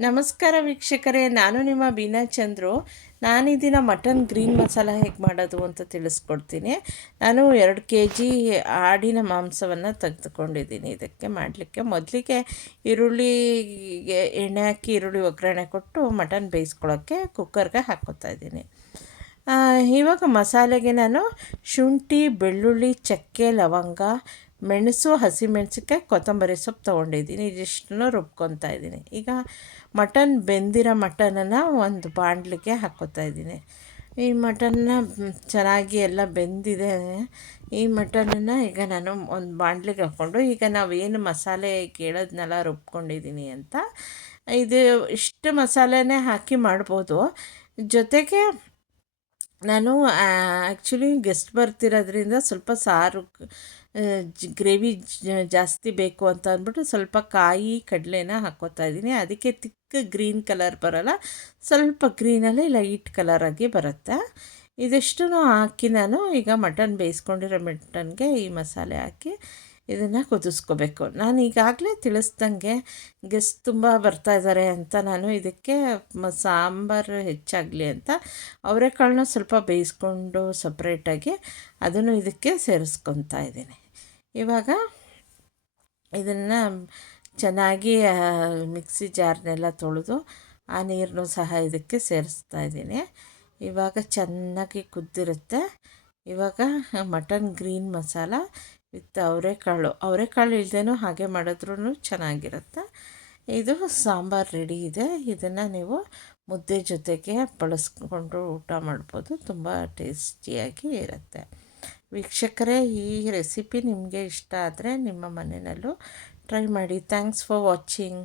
ನಮಸ್ಕಾರ. ವೀಕ್ಷಕರೇ, ನಾನು ನಿಮ್ಮ ಬೀನಾ ಚಂದ್ರು. ನಾನು ಇದನ್ನ ದಿನ ಮಟನ್ ಗ್ರೀನ್ ಮಸಾಲ ಹೇಗೆ ಮಾಡೋದು ಅಂತ ತಿಳಿಸ್ಕೊಡ್ತೀನಿ. ನಾನು ಎರಡು ಕೆ ಜಿ ಆಡಿನ ಮಾಂಸವನ್ನು ತೆಗೆದುಕೊಂಡಿದ್ದೀನಿ. ಇದಕ್ಕೆ ಮಾಡಲಿಕ್ಕೆ ಮೊದಲಿಗೆ ಈರುಳ್ಳಿಗೆ ಎಣ್ಣೆ ಹಾಕಿ ಈರುಳ್ಳಿ ಒಗ್ಗರಣೆ ಕೊಟ್ಟು ಮಟನ್ ಬೇಯಿಸ್ಕೊಳ್ಳೋಕ್ಕೆ ಕುಕ್ಕರ್ಗೆ ಹಾಕ್ಕೊತಾ ಇದ್ದೀನಿ. ಇವಾಗ ಮಸಾಲೆಗೆ ನಾನು ಶುಂಠಿ, ಬೆಳ್ಳುಳ್ಳಿ, ಚಕ್ಕೆ, ಲವಂಗ ಮೆಣಸು ಹಸಿಮೆಣಸಿನ್ಕಾಯಿ ಕೊತ್ತಂಬರಿ ಸೊಪ್ಪು ತೊಗೊಂಡಿದ್ದೀನಿ. ಇದಿಷ್ಟನ್ನು ರುಬ್ಕೊತಾ ಇದ್ದೀನಿ. ಈಗ ಮಟನ್, ಬೆಂದಿರೋ ಮಟನನ್ನು ಒಂದು ಬಾಣಲಿಗೆ ಹಾಕ್ಕೋತಾ ಇದ್ದೀನಿ. ಈ ಮಟನ್ನ ಚೆನ್ನಾಗಿ ಎಲ್ಲ ಬೆಂದಿದೆ. ಈ ಮಟನನ್ನು ಈಗ ನಾನು ಒಂದು ಬಾಣಲಿಗೆ ಹಾಕ್ಕೊಂಡು, ಈಗ ನಾವು ಏನು ಮಸಾಲೆ ಕೇಳೋದನ್ನೆಲ್ಲ ರುಬ್ಕೊಂಡಿದ್ದೀನಿ ಅಂತ, ಇದು ಇಷ್ಟು ಮಸಾಲೆನೇ ಹಾಕಿ ಮಾಡ್ಬೋದು. ಜೊತೆಗೆ ನಾನು ಆ್ಯಕ್ಚುಲಿ ಗೆಸ್ಟ್ ಬರ್ತಿರೋದ್ರಿಂದ ಸ್ವಲ್ಪ ಸಾರು ಗ್ರೇವಿ ಜಾಸ್ತಿ ಬೇಕು ಅಂತ ಅಂದ್ಬಿಟ್ಟು ಸ್ವಲ್ಪ ಕಾಯಿ ಕಡಲೆನ ಹಾಕ್ಕೋತಾ ಇದ್ದೀನಿ. ಅದಕ್ಕೆ ತಿಕ್ಕ ಗ್ರೀನ್ ಕಲರ್ ಬರೋಲ್ಲ. ಸ್ವಲ್ಪ ಗ್ರೀನಲ್ಲಿ ಲೈಟ್ ಕಲರಾಗಿ ಬರುತ್ತೆ. ಇದಿಷ್ಟು ಹಾಕಿ ನಾನು ಈಗ ಮಟನ್ ಬೇಯಿಸ್ಕೊಂಡಿರೋ ಮಟನ್ಗೆ ಈ ಮಸಾಲೆ ಹಾಕಿ ಇದನ್ನು ಕುದಿಸ್ಕೋಬೇಕು. ನಾನು ಈಗಾಗಲೇ ತಿಳಿಸ್ದಂಗೆ ಗೆಸ್ಟ್ ತುಂಬ ಬರ್ತಾ ಇದ್ದಾರೆ ಅಂತ ನಾನು ಇದಕ್ಕೆ ಸಾಂಬಾರು ಹೆಚ್ಚಾಗಲಿ ಅಂತ ಅವರೆಕಾಳನ್ನ ಸ್ವಲ್ಪ ಬೇಯಿಸ್ಕೊಂಡು ಸಪ್ರೇಟಾಗಿ ಅದನ್ನು ಇದಕ್ಕೆ ಸೇರಿಸ್ಕೊತಾ ಇದ್ದೀನಿ. ಇವಾಗ ಇದನ್ನು ಚೆನ್ನಾಗಿ ಮಿಕ್ಸಿ ಜಾರ್ನೆಲ್ಲ ತೊಳೆದು ಆ ನೀರನ್ನು ಸಹ ಇದಕ್ಕೆ ಸೇರಿಸ್ತಾ ಇದ್ದೀನಿ. ಇವಾಗ ಚೆನ್ನಾಗಿ ಕುದ್ದಿರುತ್ತೆ. ಇವಾಗ ಮಟನ್ ಗ್ರೀನ್ ಮಸಾಲ ವಿತ್ ಅವರೆಕಾಳು ಅವರೆಕಾಳು ಇಲ್ಲದೇನೂ ಹಾಗೆ ಮಾಡಿದ್ರೂ ಚೆನ್ನಾಗಿರುತ್ತೆ. ಇದು ಸಾಂಬಾರು ರೆಡಿ ಇದೆ. ಇದನ್ನು ನೀವು ಮುದ್ದೆ ಜೊತೆಗೆ ಬಳಸ್ಕೊಂಡು ಊಟ ಮಾಡ್ಬೋದು. ತುಂಬ ಟೇಸ್ಟಿಯಾಗಿ ಇರುತ್ತೆ. ವೀಕ್ಷಕರೇ, ಈ ರೆಸಿಪಿ ನಿಮಗೆ ಇಷ್ಟ ಆದರೆ ನಿಮ್ಮ ಮನೆಯಲ್ಲೂ ಟ್ರೈ ಮಾಡಿ. Thanks for watching.